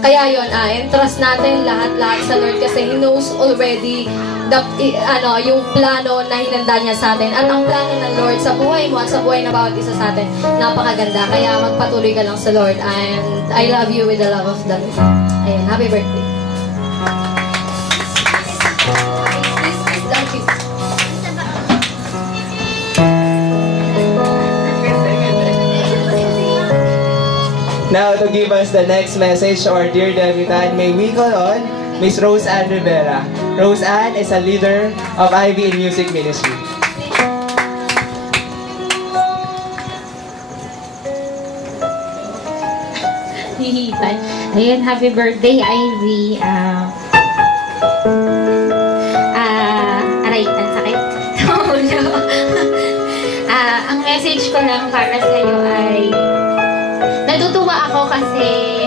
Kaya yun, entrust natin lahat-lahat sa Lord kasi He knows already yung plano na hinanda niya sa atin. At ang plano ng Lord sa buhay mo at sa buhay ng bawat isa sa atin, napakaganda. Kaya magpatuloy ka lang sa Lord. And I love you with the love of the Lord. Ayun, happy birthday. Please, love you. Now, to give us the next message to our dear debutant, may we call on Miss Rose Ann Rivera. Rose Ann is a leader of Ivy in Music Ministry. Ayun, happy birthday, Ivy. Aray, ang sakit. Ang message ko lang para sa'yo ay natutuwa ako kasi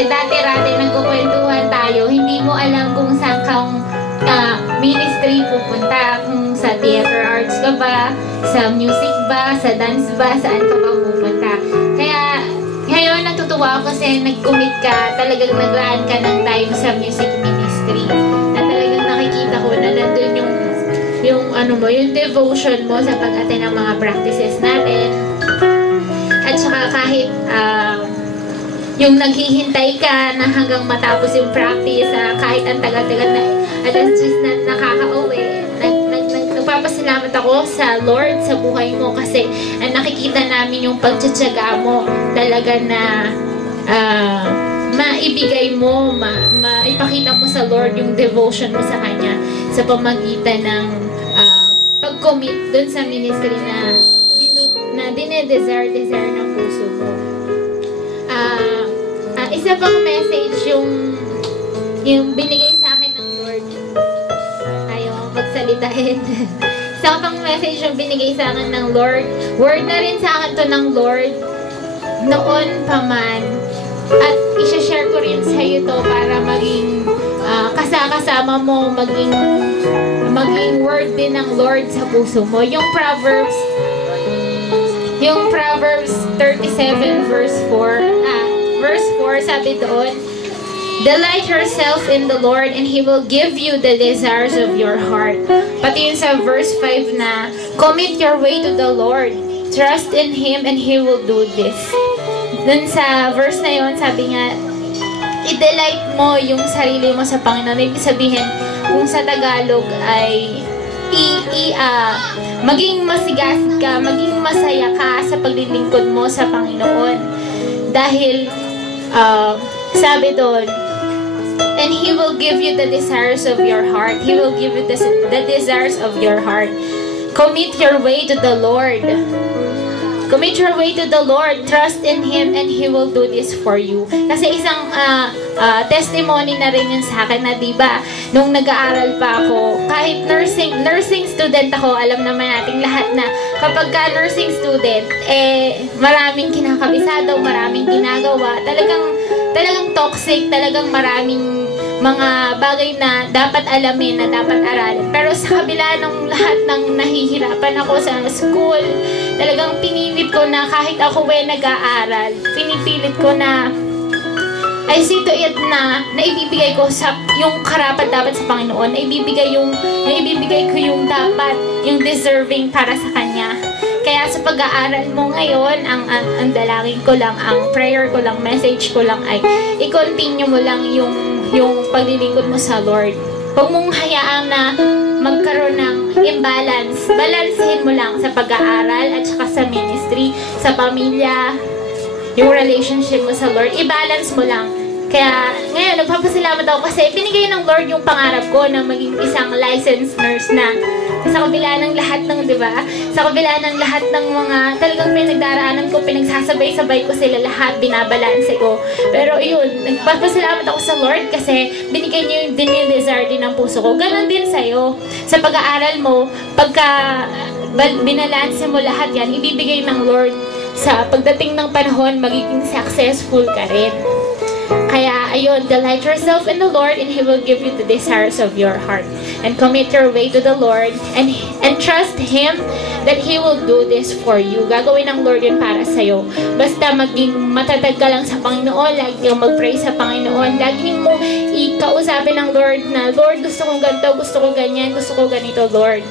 dati-rati nagkukwentuhan tayo, hindi mo alam kung saan kang ministry pupunta, kung sa theater arts ka ba, sa music ba, sa dance ba, saan ka ba pupunta. Kaya ngayon natutuwa ako kasi nag-commit ka, talagang naglaan ka ng time sa music ministry, na talagang nakikita ko na nandun yung devotion mo sa pag-attend ng mga practices natin. At saka kahit yung naghihintay ka na hanggang matapos yung practice, kahit ang tagal-tagal na alas 10 na nakaka-uwi, nagpapasalamat ako sa Lord sa buhay mo kasi nakikita namin yung pagtsatsaga mo talaga na maibigay mo, maipakita mo sa Lord yung devotion mo sa Kanya sa pamagitan ng pag-commit dun sa ministry na dinedesire ng puso mo. Isa pang message yung binigay sa akin ng Lord. Ayaw magsalitain. Isa pang message yung binigay sa akin ng Lord. Word na rin sa akin to ng Lord noon pa man. At isa-share ko rin sa iyo to para maging kasama mo, maging word din ng Lord sa puso mo. Yung Proverbs 37 verse 4, sabi doon, delight yourself in the Lord and He will give you the desires of your heart. Pati yun sa verse 5 na, commit your way to the Lord, trust in Him and He will do this. Dun sa verse na yun, sabi nga, i-delight mo yung sarili mo sa Panginoon. Ibig sabihin, kung sa Tagalog ay maging masigasig ka, maging masaya ka sa paglilingkod mo sa Panginoon. Dahil, sabi doon, and He will give you the desires of your heart. He will give you the desires of your heart. Commit your way to the Lord. Commit your way to the Lord, trust in Him, and He will do this for you. Kasi isang testimony na rin yun sa akin na, diba, nung nag-aaral pa ako, kahit nursing student ako, alam naman natin lahat na kapag ka nursing student, maraming kinakabisado, maraming ginagawa, talagang toxic, talagang maraming mga bagay na dapat alamin, na dapat aralin. Pero sa kabila ng lahat ng nahihirapan ako sa school, talagang pinilit ko na kahit ako nag-aaral, pinipilit ko na I see to it na naibibigay ko sa yung karapat-dapat sa Panginoon, naibibigay ko yung dapat, yung deserving para sa Kanya. Kaya sa pag-aaral mo ngayon, ang dalangin ko lang, ang prayer ko lang, message ko lang ay i-continue mo lang yung paglilingkod mo sa Lord. Huwag mong hayaan na magkaroon ng imbalance. Balansehin mo lang sa pag-aaral at saka sa ministry, sa pamilya, yung relationship mo sa Lord. I-balance mo lang. Kaya ngayon, nagpapasalamat ako kasi binigay ng Lord yung pangarap ko na maging isang licensed nurse na. Sa kabila ng lahat ng, di ba? Sa kabila ng lahat ng mga talagang pinagdaraanan ko, pinagsasabay-sabay ko sila lahat, binabalanse ko. Pero yun, nagpapasalamat ako sa Lord kasi binigay niyo yung desire din ng puso ko. Ganon din sa'yo. Sa pag-aaral mo, pagka binalanse mo lahat yan, ibibigay ng Lord sa pagdating ng panahon, magiging successful ka rin. Kaya, ayun, delight yourself in the Lord and He will give you the desires of your heart. And commit your way to the Lord and trust Him that He will do this for you. Gagawin ng Lord yun para sa'yo. Basta maging matatag ka lang sa Panginoon, lagi kang mag-pray sa Panginoon, lagi mo ikausapin ng Lord na, Lord, gusto kong ganito, gusto ko ganyan, gusto ko ganito, Lord.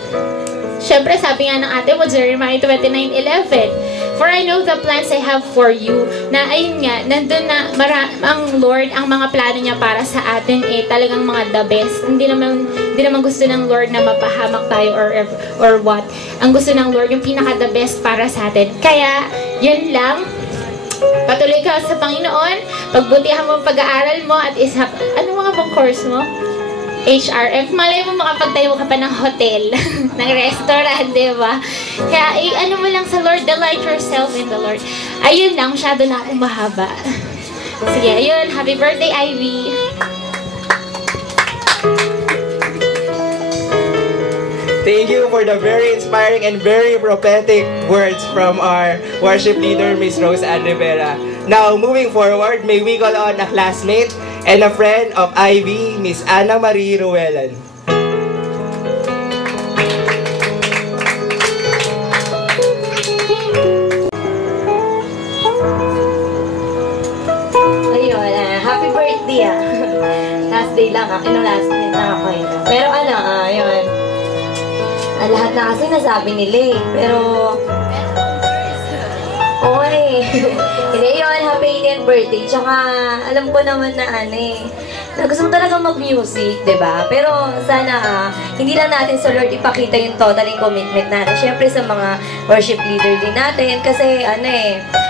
Siyempre, sabi nga ng ate mo, Jeremiah 29:11, for I know the plans I have for you. Na ayun nga, nandun na ang Lord, ang mga plano niya para sa atin talagang mga the best. Hindi naman gusto ng Lord na mapahamak tayo or what. Ang gusto ng Lord yung pinaka the best para sa atin. Kaya, yun lang. Patuloy ka sa Panginoon, pagbutihan mo ang pag-aaral mo at ano mga bang course mo? HRF, malay mo makapagtayo ka pa ng hotel, ng restaurant, di ba? Kaya, ano mo lang sa Lord, delight yourself in the Lord. Ayun lang, masyado na akong mahaba. Sige, ayun, happy birthday, Ivy! Thank you for the very inspiring and very prophetic words from our worship leader, Miss Rose Ann Rivera. Now, moving forward, may we call on a classmate and a friend of Ivy, Miss Anna Marie Ruelan. Ayun, happy birthday last day lang ako, last minute lang ako yun. Pero ayun. Lahat na kasi nasabi nila pero okay. Hindi yun, happy 18th birthday. Tsaka, alam ko naman na na gusto mo talaga mag-music, diba? Pero sana, hindi lang natin sa Lord ipakita yung totaling commitment natin. Siyempre sa mga worship leader din natin. Kasi,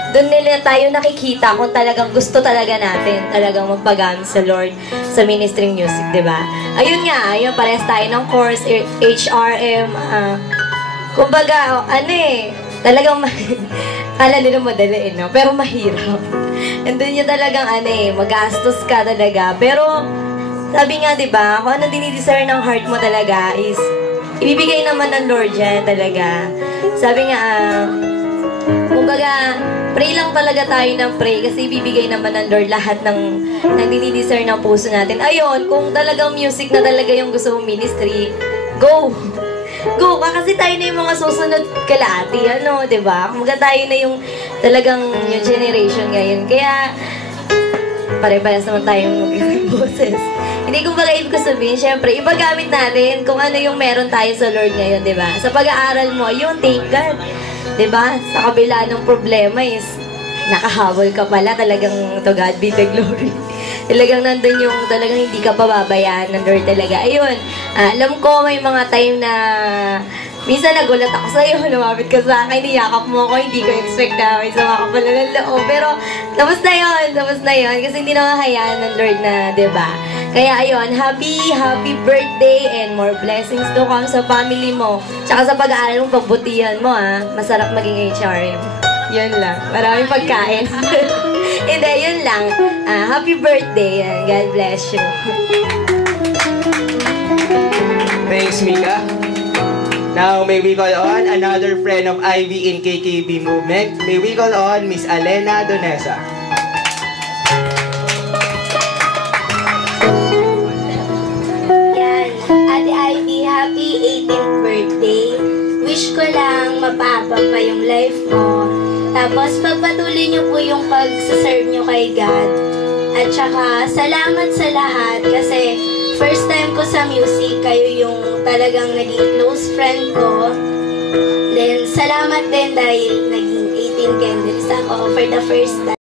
doon nila tayo nakikita kung talagang gusto talaga natin talagang magpagamit sa Lord sa ministry music, diba? Ayun nga, ayun, parehas tayo ng course, HRM, kumbaga, talagang kala nila madali, no? Pero mahirap. And then yun talagang magastos ka talaga. Pero, sabi nga, diba, kung ano dinidesire ng heart mo talaga is, ibibigay naman ng Lord yan talaga. Sabi nga, kumbaga, pray lang talaga tayo ng pray kasi ibibigay naman ng Lord lahat ng dinidesire ng puso natin. Ayun, kung talagang music na talaga yung gusto mong ministry, go! Go ka kasi tayo na yung mga susunod kalahati, diba? Kumbaga tayo na yung talagang yung generation ngayon. Kaya, pare-parehas naman tayong boses. Hindi kumbaga ibig ko sabihin, syempre, ipagamit natin kung ano yung meron tayo sa Lord ngayon, diba? Sa pag-aaral mo, yun, thank God. Diba? Sa kabila ng problema is, nakahabol ka pala, talagang to God be the glory. Talagang nandun yung talagang hindi ka pababayaan ng Lord talaga. Ayun, alam ko may mga time na minsan nagulat ako sa'yo, lumapit ka sa akin, niyakap mo ako, hindi ko expect na may sama ka pala ng loob. Pero, tapos na yun, kasi hindi na mahayaan ng Lord na, diba? Kaya ayun, happy birthday and more blessings to come sa family mo. Tsaka sa pag-aaral mo, pagbutihan mo, masarap maging HRM. Yun lang, maraming pagkain. Hindi, yun lang. Happy birthday, God bless you. Thanks, Mika. Now, may we call on another friend of Ivy in KKB movement. May we call on Miss Alena Donesa. Yan, Ate Ivy, happy 18th birthday. Wish ko lang mapahaba pa yung life mo. Tapos, pagpatuloy niyo po yung pag-serve niyo kay God. At saka, salamat sa lahat kasi first time ko sa music, kayo yung talagang naging close friend ko. Then, salamat din dahil naging 18 candles ako for the first time.